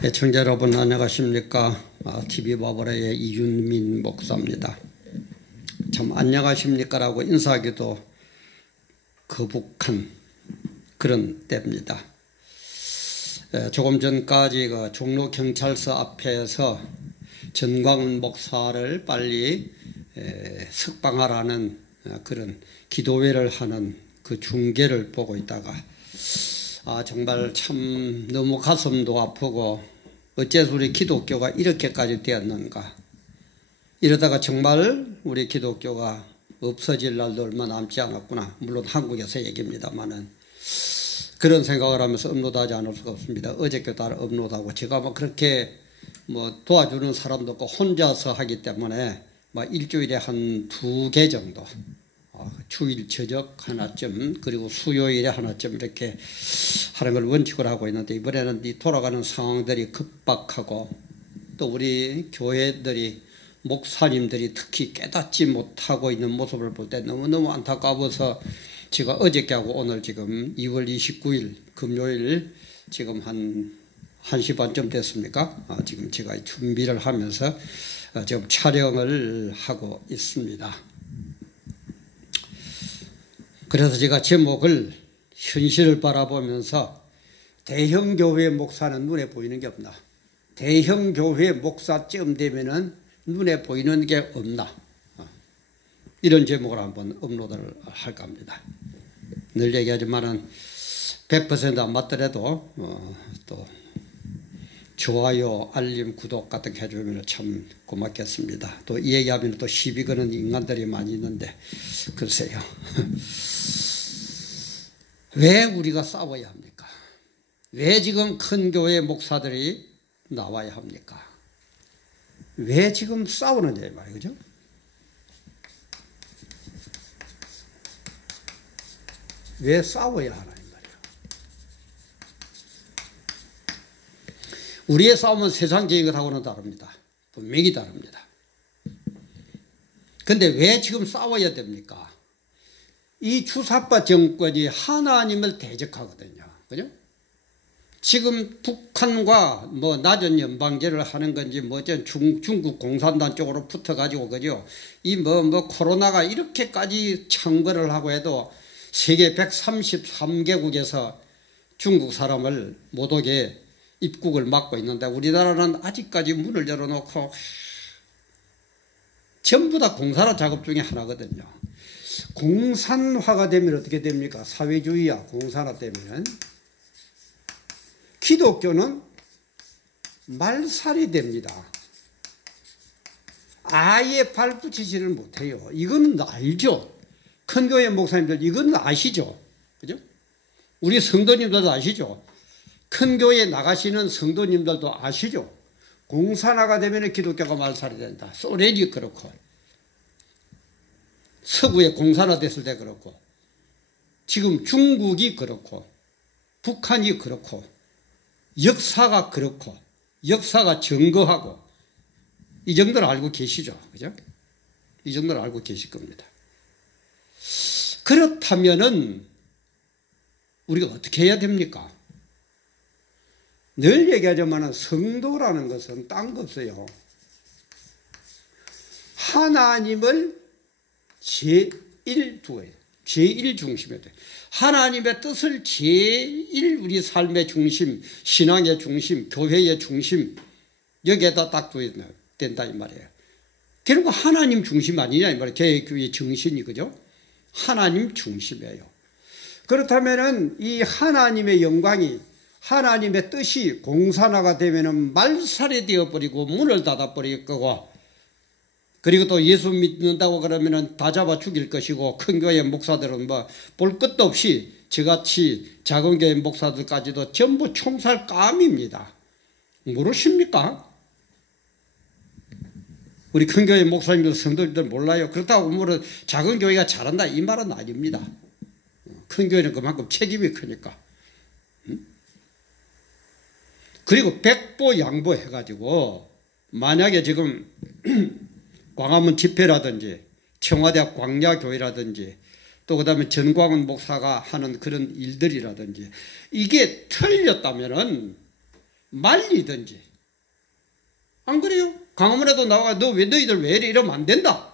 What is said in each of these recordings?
애청자 여러분 안녕하십니까? TV바보라의 이윤민 목사입니다. 참 안녕하십니까라고 인사하기도 거북한 그런 때입니다. 조금 전까지 그 종로경찰서 앞에서 전광훈 목사를 빨리 석방하라는 그런 기도회를 하는 그 중계를 보고 있다가 정말 참 너무 가슴도 아프고 어째서 우리 기독교가 이렇게까지 되었는가. 이러다가 정말 우리 기독교가 없어질 날도 얼마 남지 않았구나. 물론 한국에서 얘기입니다만은 그런 생각을 하면서 업로드하지 않을 수가 없습니다. 어저께 따라 업로드하고 제가 뭐 그렇게 뭐 도와주는 사람도 없고 혼자서 하기 때문에 뭐 일주일에 한 2개 정도 주일 저녁 하나쯤 그리고 수요일에 하나쯤 이렇게 하는 걸 원칙으로 하고 있는데 이번에는 이 돌아가는 상황들이 급박하고 또 우리 교회들이 목사님들이 특히 깨닫지 못하고 있는 모습을 볼 때 너무너무 안타까워서 제가 어저께하고 오늘 지금 2월 29일 금요일 지금 한 1시 반쯤 됐습니까? 지금 제가 준비를 하면서 지금 촬영을 하고 있습니다. 그래서 제가 제목을 현실을 바라보면서 대형교회 목사는 눈에 보이는 게 없나? 대형교회 목사쯤 되면은 눈에 보이는 게 없나? 이런 제목을 한번 업로드를 할까 합니다. 늘 얘기하지만은 100% 안 맞더라도 또 좋아요, 알림, 구독 같은 거 해주면 참 고맙겠습니다. 또 이 얘기하면 또 시비 거는 인간들이 많이 있는데 글쎄요. 왜 우리가 싸워야 합니까? 왜 지금 큰 교회 목사들이 나와야 합니까? 왜 지금 싸우느냐 말이에요. 그죠? 왜 싸워야 하나 이 말이에요. 우리의 싸움은 세상적인 것하고는 다릅니다. 분명히 다릅니다. 그런데 왜 지금 싸워야 됩니까? 이 주사파 정권이 하나님을 대적하거든요. 그죠? 지금 북한과 뭐 낮은 연방제를 하는 건지 뭐 중국 공산당 쪽으로 붙어가지고 그죠? 이 뭐 코로나가 이렇게까지 창궐을 하고 해도 세계 133개국에서 중국 사람을 못 오게 입국을 막고 있는데 우리나라는 아직까지 문을 열어놓고 전부 다 공산화 작업 중에 하나거든요. 공산화가 되면 어떻게 됩니까? 사회주의야 공산화 되면 기독교는 말살이 됩니다. 아예 발붙이지를 못해요. 이건 알죠. 큰 교회 목사님들 이건 아시죠? 그죠? 우리 성도님들도 아시죠? 큰 교회에 나가시는 성도님들도 아시죠? 공산화가 되면 기독교가 말살이 된다. 소련이 그렇고 서구에 공산화됐을 때 그렇고 지금 중국이 그렇고 북한이 그렇고 역사가 그렇고 역사가 증거하고 이 정도를 알고 계시죠? 그죠? 이 정도를 알고 계실 겁니다. 그렇다면은 우리가 어떻게 해야 됩니까? 늘 얘기하지만 성도라는 것은 딴 거 없어요. 하나님을 제1 두어야 돼. 제1 중심에 돼. 하나님의 뜻을 제1 우리 삶의 중심, 신앙의 중심, 교회의 중심 여기에다 딱 두어야 된다 이 말이에요. 결국 하나님 중심 아니냐 이 말이에요. 교회의 정신이 그죠? 하나님 중심이에요. 그렇다면은 이 하나님의 영광이 하나님의 뜻이 공산화가 되면은 말살이 되어버리고 문을 닫아버릴 거고 그리고 또 예수 믿는다고 그러면은 다 잡아 죽일 것이고 큰 교회 목사들은 뭐 볼 것도 없이 저같이 작은 교회 목사들까지도 전부 총살감입니다. 모르십니까? 우리 큰 교회 목사님들 성도님들 몰라요. 그렇다고 뭐 작은 교회가 잘한다 이 말은 아닙니다. 큰 교회는 그만큼 책임이 크니까. 그리고 백보양보 해가지고 만약에 지금 광화문 집회라든지 청와대 광야교회라든지 또 그다음에 전광훈 목사가 하는 그런 일들이라든지 이게 틀렸다면은 말리든지. 안 그래요? 강화문에도 나와 너희들 왜 이래 이러면 안 된다.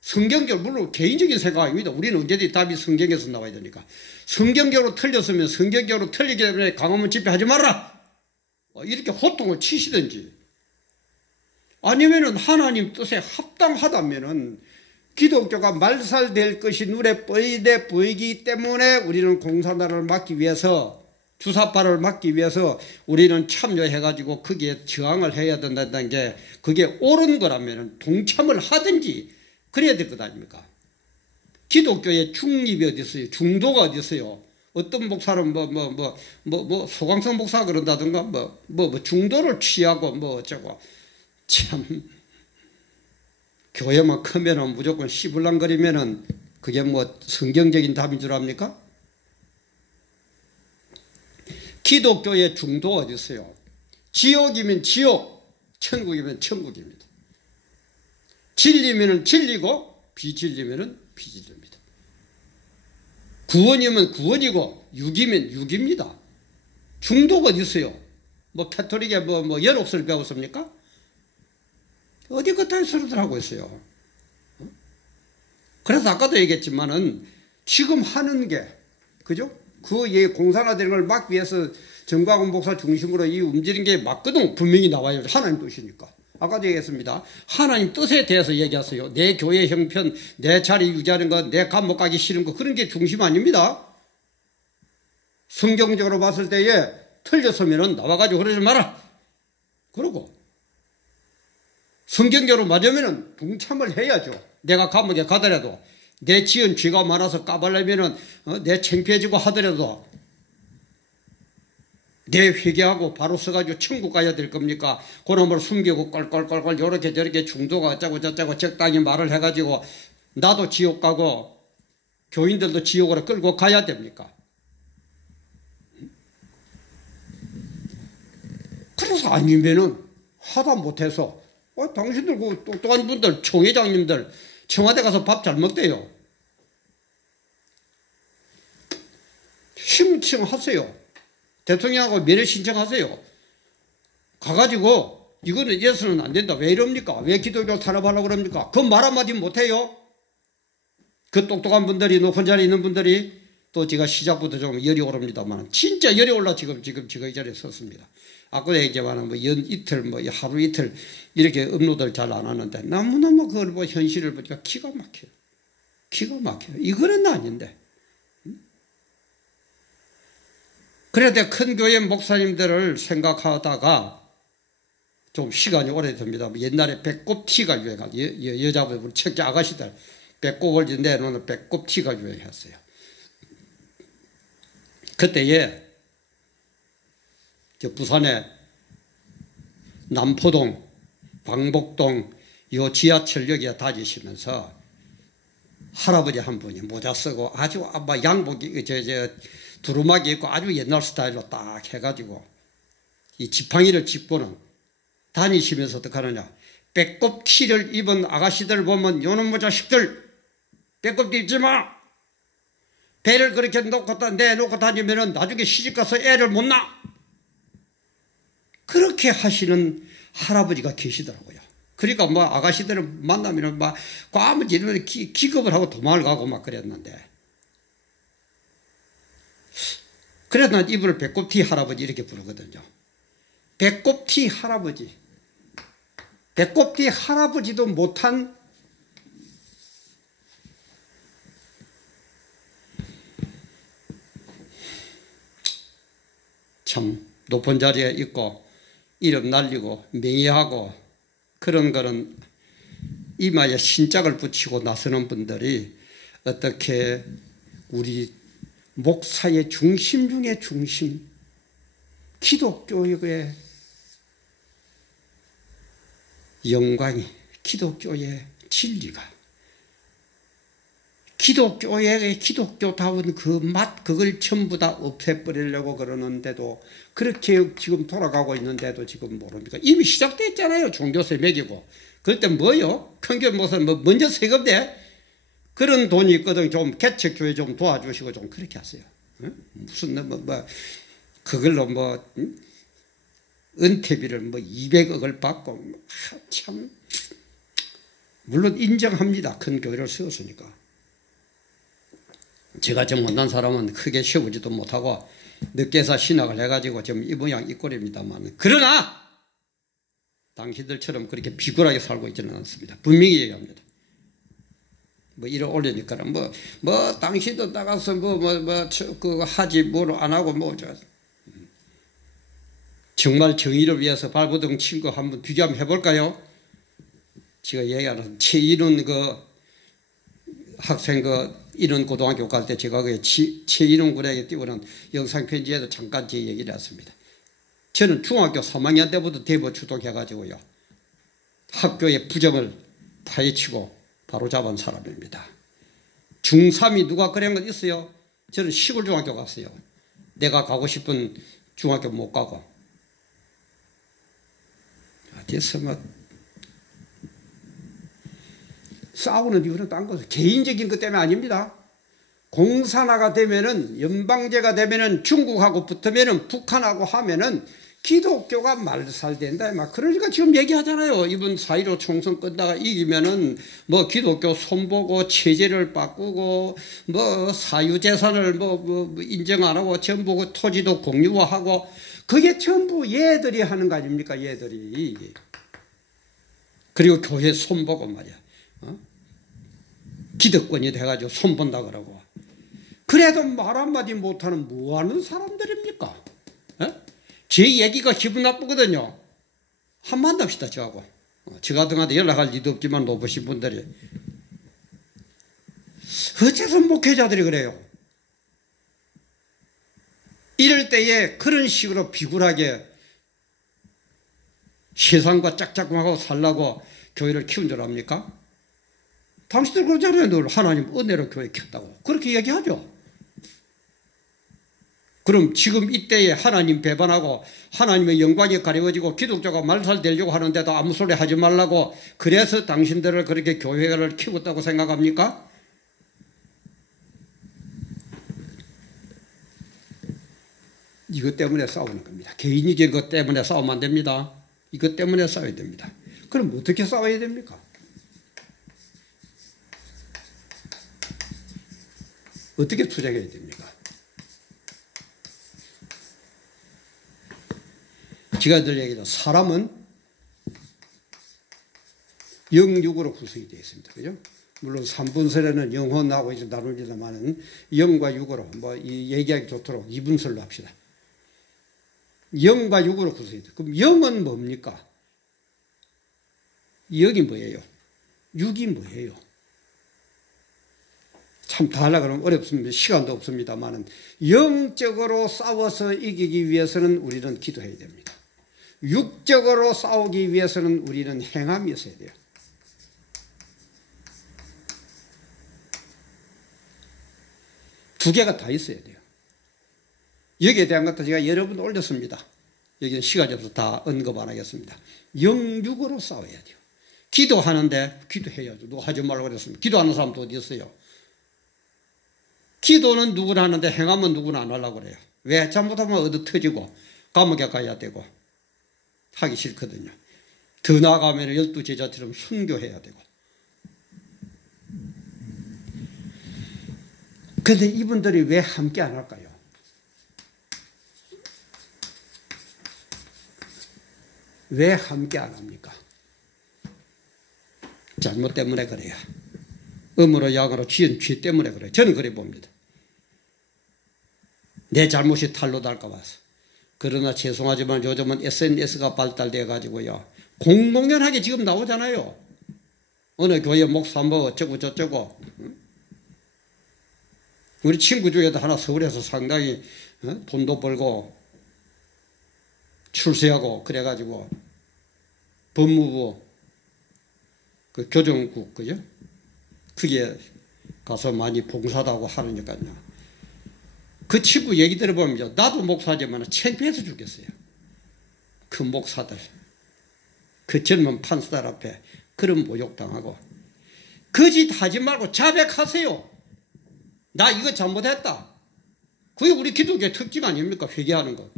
성경적으로 물론 개인적인 생각 아닙니다. 우리는 언제든지 답이 성경에서 나와야 되니까. 성경적으로 틀렸으면 성경적으로 틀리기 때문에 강화문 집회하지 마라. 이렇게 호통을 치시든지. 아니면은 하나님 뜻에 합당하다면은 기독교가 말살될 것이 눈에 보이기 때문에 우리는 공산당을 막기 위해서 주사파를 막기 위해서 우리는 참여해가지고 거기에 저항을 해야 된다는 게 그게 옳은 거라면 동참을 하든지 그래야 될 것 아닙니까? 기독교의 중립이 어디 있어요? 중도가 어디 있어요? 어떤 목사는 소강성 목사 그런다든가 중도를 취하고 어쩌고 참 교회만 크면은 무조건 시불랑거리면은 그게 성경적인 답인 줄 압니까? 기독교의 중도 어디 있어요? 지옥이면 지옥, 천국이면 천국입니다. 진리면 진리고 비진리면 비진리입니다. 구원이면 구원이고 육이면 육입니다. 중도가 어디 있어요? 캐톨릭에 연옥설 배웠습니까? 어디 그딴 소리들 하고 있어요. 그래서 아까도 얘기했지만은 지금 하는 게 그죠? 그 공산화되는 걸 막기 위해서 정광훈 목사 중심으로 이 움직이는 게 맞거든. 분명히 나와요. 하나님 뜻이니까. 아까도 얘기했습니다. 하나님 뜻에 대해서 얘기하세요. 내 교회 형편, 내 자리 유지하는 것, 내 감옥 가기 싫은 것 그런 게 중심 아닙니다. 성경적으로 봤을 때에 틀렸으면 나와가지고 그러지 마라. 그러고 성경적으로 맞으면 동참을 해야죠. 내가 감옥에 가더라도 내 지은 죄가 많아서 까발려면 내 창피해지고 하더라도 내 회개하고 바로 서가지고 천국 가야 될 겁니까? 그놈을 숨기고 껄껄껄껄 요렇게 저렇게 중도가 어쩌고 저쩌고 적당히 말을 해가지고 나도 지옥 가고 교인들도 지옥으로 끌고 가야 됩니까? 그래서 아니면은 하다 못해서 당신들 그 똑똑한 분들 총회장님들 청와대 가서 밥 잘 먹대요. 신청하세요. 대통령하고 면회 신청하세요. 가가지고 이거는 이래서는 안 된다. 왜 이럽니까? 왜 기독교를 탄압하려고 그럽니까? 그 말 한마디 못해요. 그 똑똑한 분들이 높은 자리에 있는 분들이 또 제가 시작부터 좀 열이 오릅니다만 진짜 열이 올라 지금 제가 이 자리에 섰습니다. 아까도 얘기했지만 이틀 하루 이틀 이렇게 업로드를 잘 안 하는데 너무너무 그걸 현실을 보니까 기가 막혀요. 기가 막혀요. 이거는 아닌데. 그래도 큰 교회 목사님들을 생각하다가 좀 시간이 오래됩니다. 옛날에 배꼽티가 유행하죠. 여자분, 우리 첫째 아가씨들 배꼽을 내놓는 배꼽티가 유행했어요. 그때에 부산에 남포동, 광복동 요 지하철역에 다니시면서 할아버지 한 분이 모자 쓰고 아주 양복이 두루마기 입고 아주 옛날 스타일로 딱 해가지고 이 지팡이를 짚고는 다니시면서 어떻게 하느냐. 배꼽티를 입은 아가씨들 보면 요놈의 자식들 배꼽티 입지 마. 배를 그렇게 내놓고 다니면 나중에 시집가서 애를 못 낳아. 그렇게 하시는 할아버지가 계시더라고요. 그러니까 아가씨들을 만나면 과무지 이러면 기겁을 하고 도망을 가고 그랬는데. 그래서 난 이분을 배꼽티 할아버지 이렇게 부르거든요. 배꼽티 할아버지. 배꼽티 할아버지도 못한 참 높은 자리에 있고 이름 날리고 명예하고 그런 거는 이마에 신짝을 붙이고 나서는 분들이 어떻게 우리 목사의 중심 중에 중심, 기독교의 영광이, 기독교의 진리가, 기독교의 기독교다운 그 맛, 그걸 전부 다 없애버리려고 그러는데도 그렇게 지금 돌아가고 있는데도 지금 모릅니까? 이미 시작됐잖아요. 종교세 매기고. 그럴 때 뭐요? 큰교회 목사는 먼저 세금대? 그런 돈이 있거든. 좀 개척교회 좀 도와주시고 좀 그렇게 하세요. 무슨 그걸로 은퇴비를 뭐 200억을 받고 참 물론 인정합니다. 큰 교회를 세웠으니까. 제가 좀 못난 사람은 크게 세우지도 못하고 늦게서 신학을 해가지고 지금 이 모양 이 꼴입니다만, 그러나 당신들처럼 그렇게 비굴하게 살고 있지는 않습니다. 분명히 얘기합니다. 뭐 이래 올리니까 뭐 당신도 나가서 그거 하지 뭘 안 하고 정말 정의를 위해서 발버둥 친 거 한번 비교 한번 해볼까요? 제가 얘기하는 최인훈 그 학생 인원 고등학교 갈 때 제가 그 최인훈 군에게 띄우는 영상 편지에도 잠깐 제 얘기를 했습니다. 저는 중학교 3학년 때부터 대부 추동해가지고요, 학교의 부정을 파헤치고 바로잡은 사람입니다. 중3이 누가 그런 건 있어요? 저는 시골 중학교 갔어요. 내가 가고 싶은 중학교 못 가고. 어디서 싸우는 이유는 딴 거죠. 개인적인 것 때문에 아닙니다. 공산화가 되면은, 연방제가 되면은, 중국하고 붙으면은, 북한하고 하면은 기독교가 말살된다. 막 그러니까 지금 얘기하잖아요. 이번 4.15 총선 끝나가 이기면은 뭐 기독교 손보고 체제를 바꾸고 뭐 사유재산을 뭐 인정 안 하고 전부 그 토지도 공유화하고, 그게 전부 얘들이 하는 거 아닙니까? 얘들이. 그리고 교회 손보고 말이야. 기득권이 돼가지고 손본다 그러고. 그래도 말 한마디 못하는 뭐하는 사람들입니까? 제 얘기가 기분 나쁘거든요. 한번 만납시다 저하고. 저 같은 한테 연락할 리도 없지만 높으신 분들이. 어째서 목회자들이 그래요? 이럴 때에 그런 식으로 비굴하게 세상과 짝짝꿍하고 살라고 교회를 키운 줄 압니까? 당신들 그러잖아요. 늘 하나님 은혜로 교회 켰다고. 그렇게 얘기하죠. 그럼 지금 이때에 하나님 배반하고 하나님의 영광이 가려워지고 기독교가 말살되려고 하는데도 아무 소리 하지 말라고, 그래서 당신들을 그렇게 교회를 키웠다고 생각합니까? 이것 때문에 싸우는 겁니다. 개인적인 것 때문에 싸우면 안 됩니다. 이것 때문에 싸워야 됩니다. 그럼 어떻게 싸워야 됩니까? 어떻게 투쟁해야 됩니까? 제가 늘 얘기하죠. 사람은 영육으로 구성이 되어 있습니다. 그죠? 물론 3분설에는 영혼하고 이제 나눕니다만은 영과 육으로 뭐 이 얘기하기 좋도록 2분설로 합시다. 영과 육으로 구성이 돼요. 그럼 영은 뭡니까? 영이 뭐예요? 육이 뭐예요? 참 다 하려고 하면 어렵습니다. 시간도 없습니다만은 영적으로 싸워서 이기기 위해서는 우리는 기도해야 됩니다. 육적으로 싸우기 위해서는 우리는 행함이 있어야 돼요. 두 개가 다 있어야 돼요. 여기에 대한 것도 제가 여러 번 올렸습니다. 여기는 시간이 없어서 다 언급 안 하겠습니다. 영육으로 싸워야 돼요. 기도하는데 기도해야죠. 누가 하지 말라고 그랬습니다. 기도하는 사람도 어디 있어요? 기도는 누구나 하는데 행하면 누구나 안 하려고 그래요. 왜? 잘못하면 얻어 터지고 감옥에 가야 되고 하기 싫거든요. 더 나아가면 12제자처럼 순교해야 되고. 그런데 이분들이 왜 함께 안 할까요? 왜 함께 안 합니까? 잘못 때문에 그래요. 음으로 양으로 지은 죄 때문에 그래요. 저는 그래 봅니다. 내 잘못이 탈로 날까 봐서. 그러나 죄송하지만 요즘은 SNS가 발달돼 가지고요, 공공연하게 지금 나오잖아요. 어느 교회 목사 뭐 어쩌고 저쩌고. 우리 친구 중에도 하나 서울에서 상당히 돈도 벌고 출세하고 그래가지고 법무부 그 교정국, 그죠? 그게 가서 많이 봉사하고 하니까요. 그 친구 얘기 들어보면 나도 목사지만 창피해서 죽겠어요. 그 목사들, 그 젊은 판사들 앞에 그런 모욕당하고. 거짓 하지 말고 자백하세요. 나 이거 잘못했다. 그게 우리 기독교의 특징 아닙니까? 회개하는 거.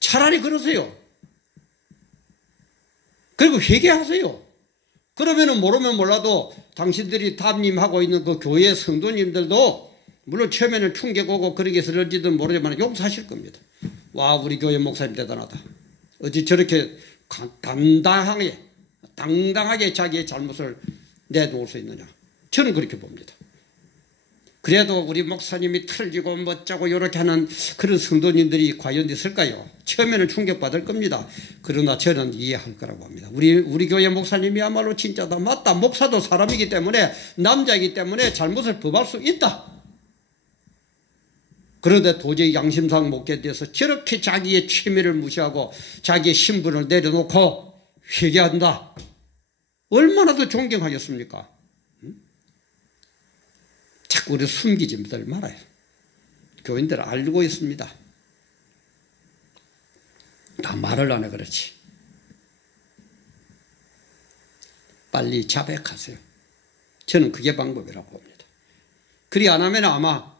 차라리 그러세요. 그리고 회개하세요. 그러면은 모르면 몰라도 당신들이 담임하고 있는 그 교회 성도님들도 물론 처음에는 충격 오고 그러게 쓰러지든 모르지만 용서하실 겁니다. 와, 우리 교회 목사님 대단하다. 어찌 저렇게 당당하게 자기의 잘못을 내놓을 수 있느냐. 저는 그렇게 봅니다. 그래도 우리 목사님이 틀리고 멋자고 이렇게 하는 그런 성도님들이 과연 있을까요? 처음에는 충격받을 겁니다. 그러나 저는 이해할 거라고 봅니다. 우리 교회 목사님이야말로 진짜다. 맞다. 목사도 사람이기 때문에, 남자이기 때문에 잘못을 범할 수 있다. 그런데 도저히 양심상 못 견뎌서 저렇게 자기의 취미를 무시하고 자기의 신분을 내려놓고 회개한다. 얼마나 더 존경하겠습니까? 자꾸 우리 숨기지 말아요. 교인들 알고 있습니다. 다 말을 안 해 그렇지. 빨리 자백하세요. 저는 그게 방법이라고 봅니다. 그리 안 하면 아마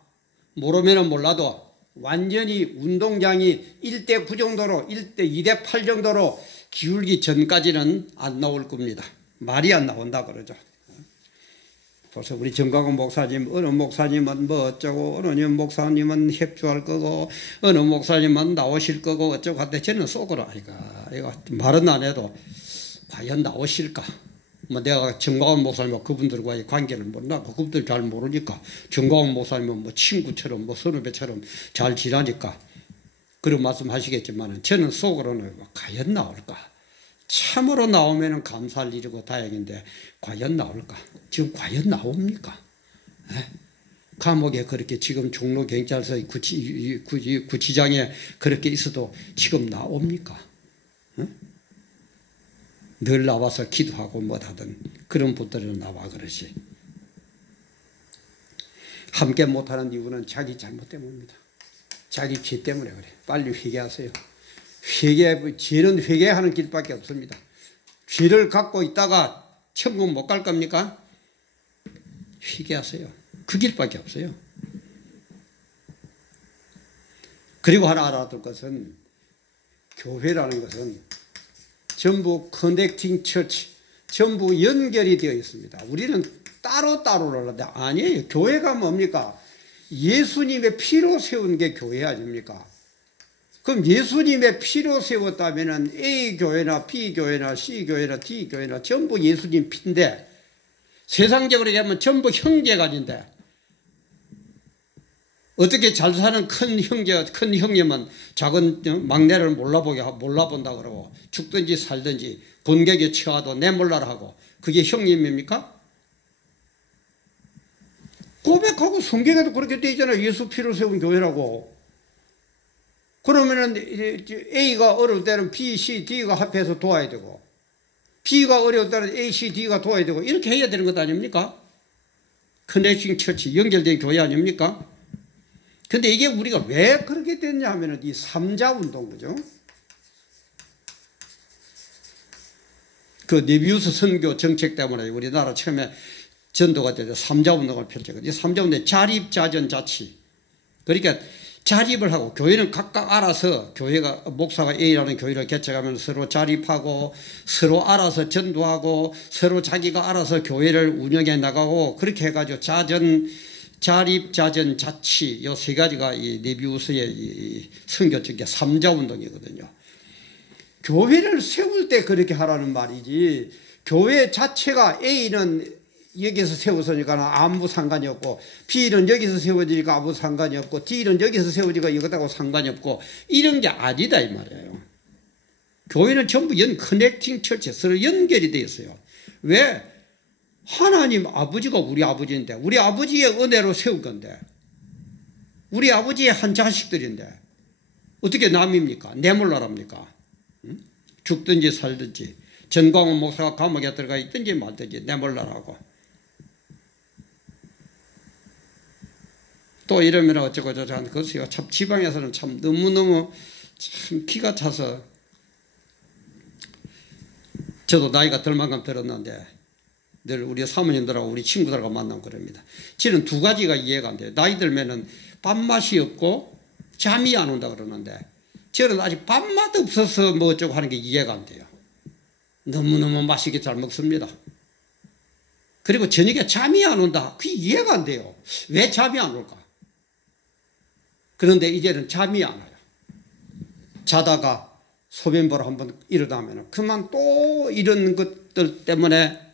모르면 몰라도 완전히 운동장이 1대9 정도로 2대8 정도로 기울기 전까지는 안 나올 겁니다. 말이 안 나온다 그러죠. 그래서 우리 정광훈 목사님, 어느 목사님은 뭐 어쩌고, 어느 목사님은 협조할 거고, 어느 목사님은 나오실 거고, 어쩌고 하는데 저는 속으로, 이거 말은 안 해도 과연 나오실까? 뭐 내가 정광훈 목사님과 그분들과의 관계를 몰라고, 그분들 잘 모르니까, 정광훈 목사님은 뭐 친구처럼, 뭐 선후배처럼 잘 지나니까, 그런 말씀 하시겠지만, 저는 속으로는 과연 나올까? 참으로 나오면 감사할 일이고 다행인데 과연 나올까? 지금 과연 나옵니까? 감옥에 그렇게 지금 종로경찰서 구치장에 그렇게 있어도 지금 나옵니까? 늘 나와서 기도하고 뭐하든 그런 분들은 나와 그러지. 함께 못하는 이유는 자기 잘못 때문입니다. 자기 죄 때문에 그래. 빨리 회개하세요. 죄는 회개하는 길밖에 없습니다. 죄를 갖고 있다가 천국 못 갈 겁니까? 회개하세요. 그 길밖에 없어요. 그리고 하나 알아둘 것은 교회라는 것은 전부 커넥팅 처치, 전부 연결이 되어 있습니다. 우리는 따로따로 하는데 아니에요. 교회가 뭡니까? 예수님의 피로 세운 게 교회 아닙니까? 그럼 예수님의 피로 세웠다면 A교회나 B교회나 C교회나 D교회나 전부 예수님 피인데 세상적으로 얘기하면 전부 형제가 아닌데 어떻게 잘 사는 큰 형님은 작은 막내를 몰라본다 그러고 죽든지 살든지 본격에 처하도 내몰라라 하고 그게 형님입니까? 고백하고 성경에도 그렇게 되어 있잖아요. 예수 피로 세운 교회라고. 그러면은 A가 어려울 때는 B, C, D가 합해서 도와야 되고 B가 어려울 때는 A, C, D가 도와야 되고 이렇게 해야 되는 것 아닙니까? 커넥팅 처치, 연결된 교회 아닙니까? 근데 이게 우리가 왜 그렇게 됐냐 하면은 이 삼자운동, 그죠? 그 네비우스 선교 정책 때문에 우리나라 처음에 전도가 돼서 삼자운동을 펼쳤거든요. 이 삼자운동의 자립, 자전, 자치. 그러니까 자립을 하고 교회는 각각 알아서 교회가 목사가 A라는 교회를 개척하면 서로 자립하고 서로 알아서 전도하고 서로 자기가 알아서 교회를 운영해 나가고 그렇게 해가지고 자립, 자전, 자치 이 세 가지가 이 네비우스의 이 선교적인 삼자운동이거든요. 교회를 세울 때 그렇게 하라는 말이지 교회 자체가 A는 여기서 세워서니까 아무 상관이 없고 B는 여기서 세워지니까 아무 상관이 없고 D는 여기서 세워지니까 이것하고 상관이 없고 이런 게 아니다 이 말이에요. 교회는 전부 커넥팅 처치 서로 연결이 되어 있어요. 왜? 하나님 아버지가 우리 아버지인데 우리 아버지의 은혜로 세운 건데 우리 아버지의 한 자식들인데 어떻게 남입니까? 내몰라랍니까? 응? 죽든지 살든지 전광훈 목사가 감옥에 들어가 있든지 말든지 내몰라라고 또 이러면 어쩌고 저쩌고 하는 것이요. 참 지방에서는 참 너무너무 참 기가 차서 저도 나이가 들 만큼 들었는데 늘 우리 사모님들하고 우리 친구들하고 만나면 그럽니다. 저는 두 가지가 이해가 안 돼요. 나이 들면은 밥맛이 없고 잠이 안 온다 그러는데 저는 아직 밥맛 없어서 뭐 어쩌고 하는 게 이해가 안 돼요. 너무너무 맛있게 잘 먹습니다. 그리고 저녁에 잠이 안 온다. 그게 이해가 안 돼요. 왜 잠이 안 올까? 그런데 이제는 잠이 안 와요. 자다가 소변 보러 한번 일어나면 그만 또 이런 것들 때문에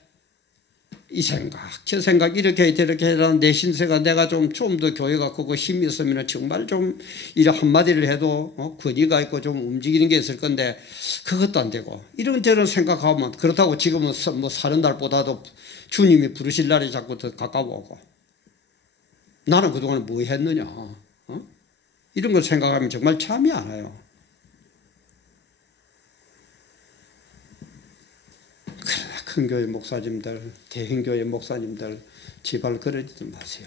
이 생각 저 생각 이렇게 저렇게 해라. 내 신세가 내가 좀 더 교회가 크고 힘이 있으면 정말 좀 이래 한마디를 해도 권위가 있고 좀 움직이는 게 있을 건데 그것도 안 되고 이런저런 생각하면 그렇다고 지금은 뭐 사는 날보다도 주님이 부르실 날이 자꾸 더 가까워오고 나는 그동안에 뭐 했느냐 이런 걸 생각하면 정말 잠이 안 와요. 큰 교회 목사님들, 대형교회 목사님들 제발 그러지 마세요.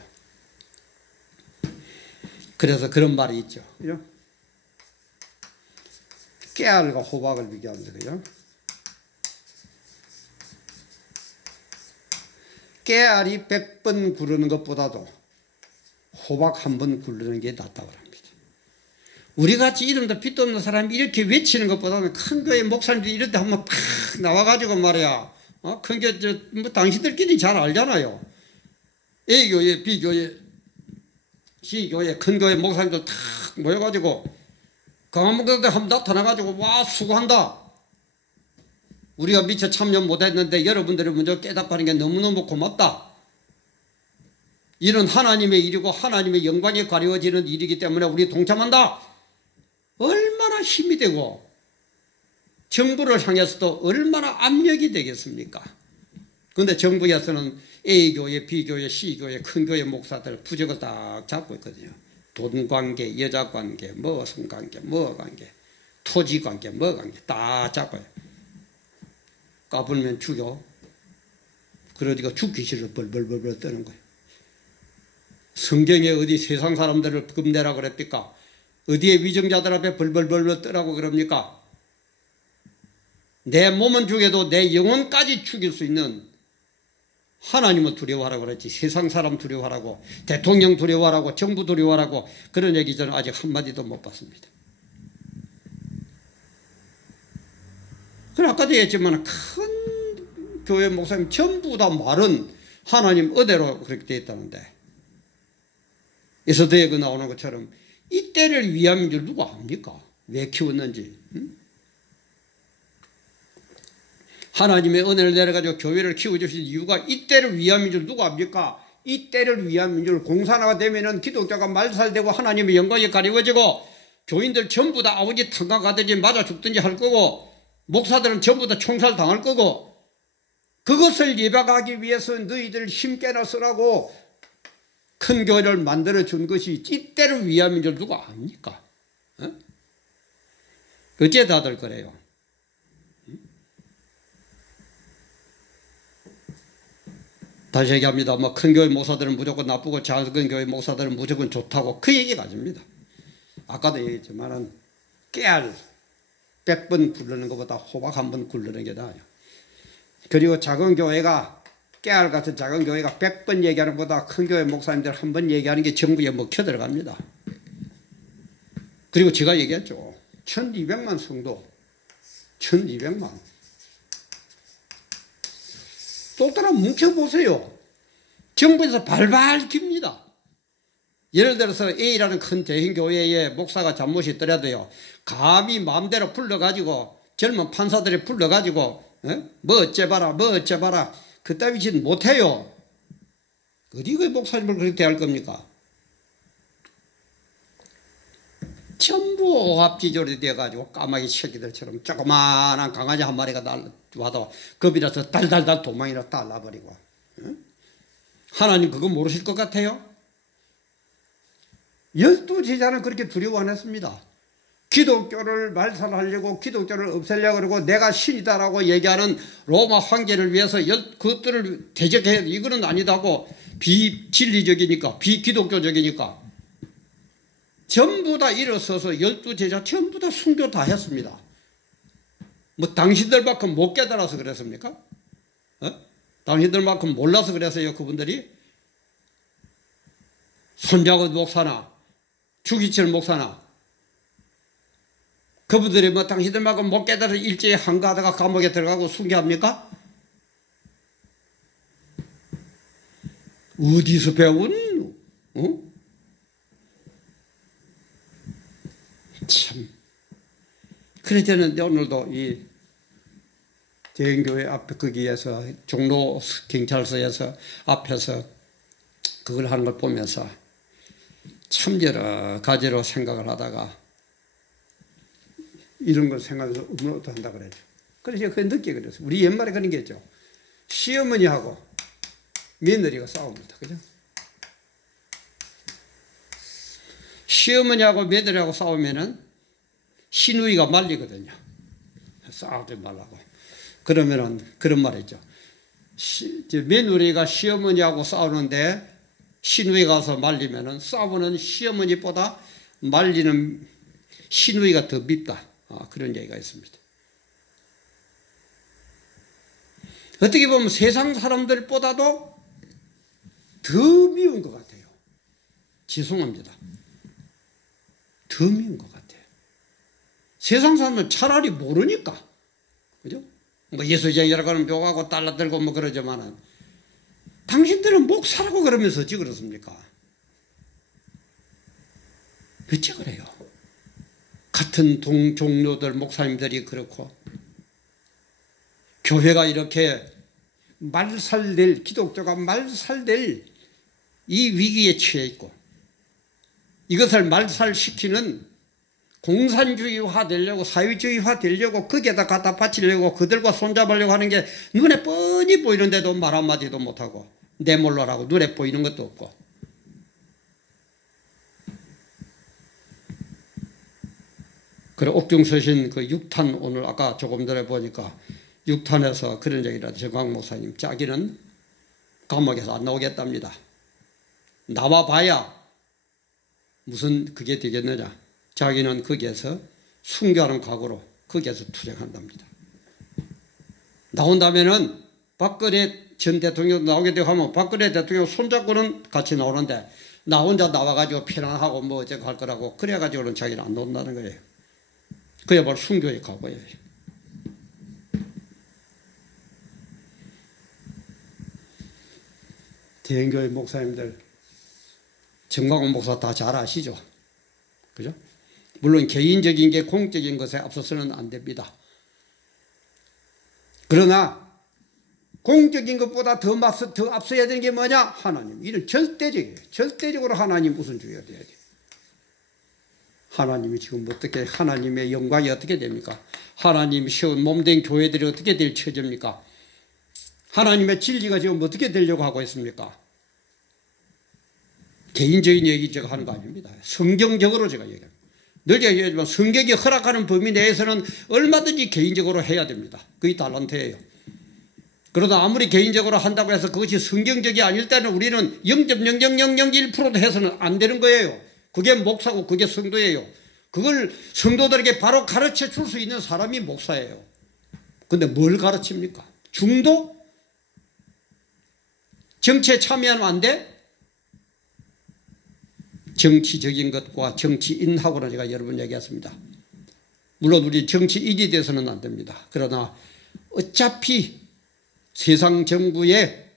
그래서 그런 말이 있죠. 그죠? 깨알과 호박을 비교합니다. 그죠? 깨알이 100번 구르는 것보다도 호박 한 번 구르는 게 낫다고 합니다. 우리같이 이름도 빛도 없는 사람이 이렇게 외치는 것보다는 큰 교회 목사님들이 이럴 때 한번 팍 나와가지고 말이야. 큰 교회, 뭐 당신들끼리 잘 알잖아요. A교회, B교회, C교회, 큰 교회 목사님들 탁 모여가지고 강한 목사님들 한번 나타나가지고 와 수고한다. 우리가 미처 참여 못했는데 여러분들이 먼저 깨닫는 게 너무너무 고맙다. 이런 하나님의 일이고 하나님의 영광이 가려워지는 일이기 때문에 우리 동참한다. 얼마나 힘이 되고 정부를 향해서도 얼마나 압력이 되겠습니까? 그런데 정부에서는 A교회, B교회, C교회, 큰 교회 목사들 부적을 딱 잡고 있거든요. 돈관계, 여자관계, 뭐 성관계, 뭐 관계, 토지관계, 뭐 관계 딱 잡고요. 까불면 죽여. 그러니까 죽기 싫어 벌벌벌벌 떠는 거예요. 성경에 어디 세상 사람들을 겁내라고 그랬습니까? 어디에 위정자들 앞에 벌벌벌벌 떠라고 그럽니까? 내 몸은 죽여도 내 영혼까지 죽일 수 있는 하나님을 두려워하라고 그랬지. 세상 사람 두려워하라고, 대통령 두려워하라고, 정부 두려워하라고 그런 얘기 저는 아직 한마디도 못 봤습니다. 그래 아까도 얘기했지만 큰 교회 목사님 전부 다 말은 하나님 의대로 그렇게 되어 있다는데 에서더에 그 나오는 것처럼 이때를 위함인 줄 누가 압니까? 왜 키웠는지. 응? 하나님의 은혜를 내려가지고 교회를 키워주신 이유가 이때를 위함인 줄 누가 압니까? 이때를 위함인 줄 공산화가 되면은 기독교가 말살되고 하나님의 영광이 가리워지고 교인들 전부 다 아버지 탄광 가든지 맞아 죽든지 할 거고 목사들은 전부 다 총살 당할 거고 그것을 예방하기 위해서 너희들 힘께나 쓰라고 큰 교회를 만들어준 것이 이때를 위함인 줄 누가 압니까? 어째 다들 그래요? 다시 얘기합니다. 뭐 큰 교회 목사들은 무조건 나쁘고 작은 교회 목사들은 무조건 좋다고 그 얘기가 아닙니다. 아까도 얘기했지만은 깨알 100번 굴르는 것보다 호박 한 번 굴르는 게 나아요. 그리고 작은 교회가 깨알 같은 작은 교회가 100번 얘기하는 것보다 큰 교회 목사님들 한 번 얘기하는 게 정부에 먹혀 들어갑니다. 그리고 제가 얘기했죠. 1200만 성도 1200만 또 따라 뭉쳐보세요. 정부에서 발발 깁니다. 예를 들어서 A라는 큰 대형교회에 목사가 잘못이 있더라도요. 감히 마음대로 불러가지고 젊은 판사들이 불러가지고 뭐 어째봐라 뭐 어째봐라 그따위 짓 못해요. 어디 그 목사님을 그렇게 대할 겁니까? 전부 오합지졸이 돼가지고 까마귀 새끼들처럼 조그마한 강아지 한 마리가 와도 겁이라서 달달달 도망이라 달라버리고. 하나님 그거 모르실 것 같아요? 12제자는 그렇게 두려워 안 했습니다. 기독교를 말살하려고 기독교를 없애려고 그러고 내가 신이다라고 얘기하는 로마 황제를 위해서 그것들을 대적해 이거는 아니다고 비진리적이니까 비기독교적이니까 전부 다 일어서서 12제자 전부 다 순교 다 했습니다. 뭐 당신들만큼 못 깨달아서 그랬습니까? 당신들만큼 몰라서 그랬어요 그분들이? 손자국 목사나 주기철 목사나 그분들이 뭐 당신들만큼 못 깨달아 일제히 한가하다가 감옥에 들어가고 순교합니까? 어디서 배운? 참. 그래 저는 오늘도 이 대형교회 앞에 거기에서 종로 경찰서에서 앞에서 그걸 하는 걸 보면서 참 여러 가지로 생각을 하다가 이런 걸 생각해서 음로도 한다 그러죠. 그래서 그게 늦게 그랬어요. 우리 옛말에 그런 게 있죠. 시어머니하고 며느리가 싸웁니다. 그죠? 시어머니하고 며느리하고 싸우면은 시누이가 말리거든요. 싸우지 말라고. 그러면은 그런 말이죠. 며느리가 시어머니하고 싸우는데 시누이가 가서 말리면은 싸우는 시어머니보다 말리는 시누이가 더 밉다. 그런 얘기가 있습니다. 어떻게 보면 세상 사람들보다도 더 미운 것 같아요. 죄송합니다. 더 미운 것 같아요. 세상 사람은 차라리 모르니까. 그죠? 뭐 예수쟁이라고 하는 묘하고 달라 들고 뭐 그러지만은 당신들은 목사라고 그러면서 어찌 그렇습니까? 어찌 그래요? 같은 종료들 목사님들이 그렇고 교회가 이렇게 말살될 기독교가 말살될 이 위기에 처해 있고 이것을 말살시키는 공산주의화 되려고 사회주의화 되려고 거기에다 갖다 바치려고 그들과 손잡으려고 하는 게 눈에 뻔히 보이는데도 말 한마디도 못하고 내몰라라고 눈에 보이는 것도 없고 그래 옥중서신 그 6탄 오늘 아까 조금 전에 보니까 6탄에서 그런 얘기라도 정광 목사님 자기는 감옥에서 안 나오겠답니다. 나와봐야 무슨 그게 되겠느냐. 자기는 거기에서 순교하는 각오로 거기에서 투쟁한답니다. 나온다면은 박근혜 전 대통령 나오게 되고 하면 박근혜 대통령 손잡고는 같이 나오는데 나 혼자 나와가지고 편안하고 뭐 어쩌고 할 거라고 그래가지고는 자기는 안 나온다는 거예요. 그게 바로 순교의 각오예요. 대형교회 목사님들 정광훈 목사 다 잘 아시죠? 그죠? 물론 개인적인 게 공적인 것에 앞서서는 안 됩니다. 그러나 공적인 것보다 더 앞서야 되는 게 뭐냐? 하나님. 이런 절대적이에요. 절대적으로 하나님 우선주의가 돼야 돼요. 하나님이 지금 어떻게 하나님의 영광이 어떻게 됩니까? 하나님이 세운 몸된 교회들이 어떻게 될 처지입니까? 하나님의 진리가 지금 어떻게 되려고 하고 있습니까? 개인적인 얘기 제가 하는 거 아닙니다. 성경적으로 제가 얘기합니다. 늘 얘기하지만 성경이 허락하는 범위 내에서는 얼마든지 개인적으로 해야 됩니다. 그게 달란트예요. 그러다 아무리 개인적으로 한다고 해서 그것이 성경적이 아닐 때는 우리는 0.00001%도 해서는 안 되는 거예요. 그게 목사고 그게 성도예요. 그걸 성도들에게 바로 가르쳐 줄 수 있는 사람이 목사예요. 근데 뭘 가르칩니까? 중도? 정치에 참여하면 안 돼? 정치적인 것과 정치인하고는 제가 여러 번 얘기했습니다. 물론 우리 정치인이 돼서는 안 됩니다. 그러나 어차피 세상 정부의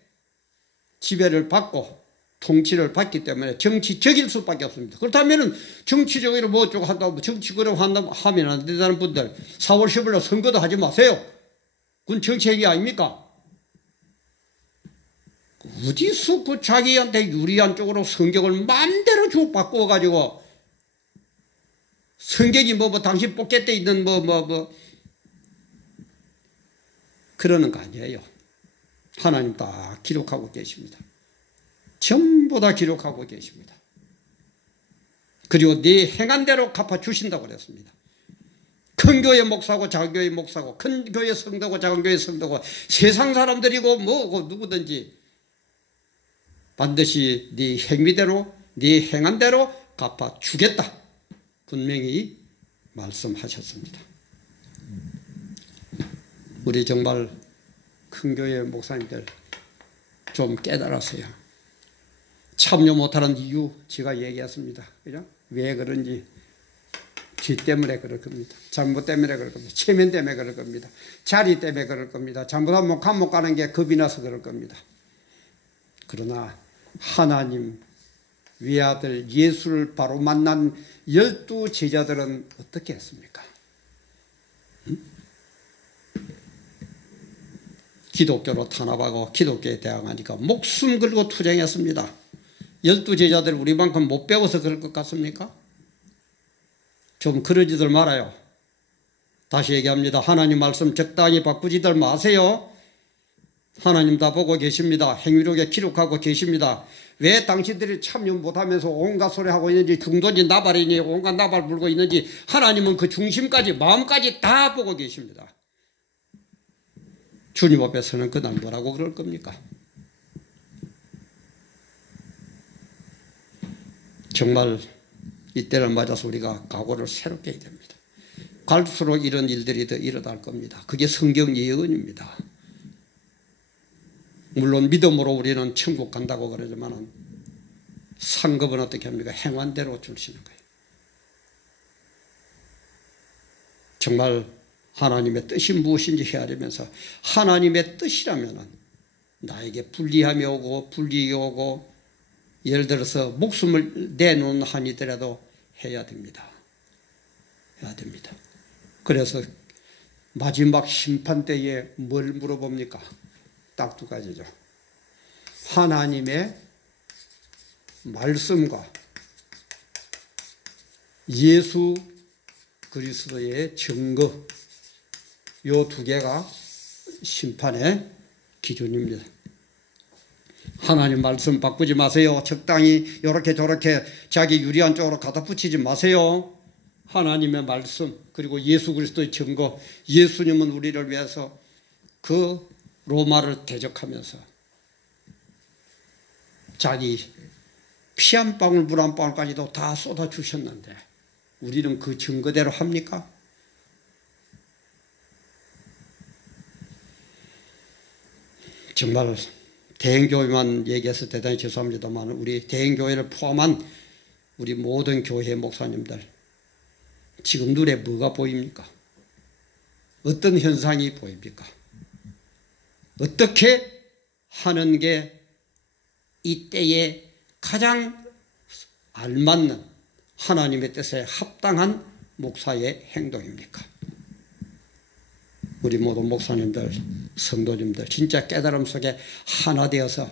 지배를 받고 통치를 받기 때문에 정치적일 수밖에 없습니다. 그렇다면 정치적으로 뭐 어쩌고 한다고 정치적으로 하면 안 된다는 분들 4월 10일날 선거도 하지 마세요. 그건 정치행위 아닙니까? 어디서 그 자기한테 유리한 쪽으로 성경을 마음대로 쭉 바꾸어가지고 성경이 뭐 당신 포켓에 있는 그러는 거 아니에요. 하나님 다 기록하고 계십니다. 전부 다 기록하고 계십니다. 그리고 네 행한 대로 갚아주신다고 그랬습니다. 큰 교회 목사고 작은 교회 목사고 큰 교회 성도고 작은 교회 성도고 세상 사람들이고 뭐고 누구든지 반드시 네 행위대로 네 행한 대로 갚아주겠다. 분명히 말씀하셨습니다. 우리 정말 큰 교회 목사님들 좀 깨달았어요. 참여 못하는 이유 제가 얘기했습니다. 그죠? 왜 그런지 기 때문에 그럴 겁니다. 잘못 때문에 그럴 겁니다. 체면 때문에 그럴 겁니다. 자리 때문에 그럴 겁니다. 잘못하면 감옥 가는 게 겁이 나서 그럴 겁니다. 그러나 하나님 외아들 예수를 바로 만난 12 제자들은 어떻게 했습니까? 기독교로 탄압하고 기독교에 대항하니까 목숨 걸고 투쟁했습니다. 12 제자들 우리만큼 못 배워서 그럴 것 같습니까? 좀 그러지들 말아요. 다시 얘기합니다. 하나님 말씀 적당히 바꾸지들 마세요. 하나님 다 보고 계십니다. 행위록에 기록하고 계십니다. 왜 당신들이 참여 못하면서 온갖 소리 하고 있는지, 중도지 나발이니 온갖 나발 불고 있는지 하나님은 그 중심까지 마음까지 다 보고 계십니다. 주님 앞에서는 그날 뭐라고 그럴 겁니까? 정말 이때를 맞아서 우리가 각오를 새롭게 해야 됩니다. 갈수록 이런 일들이 더 일어날 겁니다. 그게 성경 예언입니다. 물론 믿음으로 우리는 천국 간다고 그러지만 상급은 어떻게 합니까? 행한대로 주시는 거예요. 정말 하나님의 뜻이 무엇인지 헤아리면서 하나님의 뜻이라면 나에게 불리함이 오고 불리이 오고 예를 들어서 목숨을 내놓는 한이더라도 해야 됩니다. 해야 됩니다. 그래서 마지막 심판 때에 뭘 물어봅니까? 딱 2가지죠. 하나님의 말씀과 예수 그리스도의 증거, 이 2개가 심판의 기준입니다. 하나님 말씀 바꾸지 마세요. 적당히 이렇게 저렇게 자기 유리한 쪽으로 갖다 붙이지 마세요. 하나님의 말씀 그리고 예수 그리스도의 증거, 예수님은 우리를 위해서 그 로마를 대적하면서 자기 피 한 방울 물 한 방울까지도 다 쏟아주셨는데 우리는 그 증거대로 합니까? 정말 대행교회만 얘기해서 대단히 죄송합니다만 우리 대행교회를 포함한 우리 모든 교회 목사님들 지금 눈에 뭐가 보입니까? 어떤 현상이 보입니까? 어떻게 하는 게 이때에 가장 알맞는 하나님의 뜻에 합당한 목사의 행동입니까? 우리 모든 목사님들, 성도님들 진짜 깨달음 속에 하나 되어서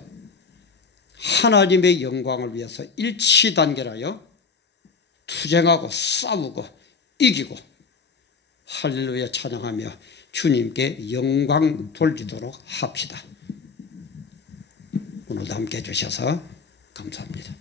하나님의 영광을 위해서 일치단결하여 투쟁하고 싸우고 이기고 할렐루야 찬양하며 주님께 영광 돌리도록 합시다. 오늘도 함께 해주셔서 감사합니다.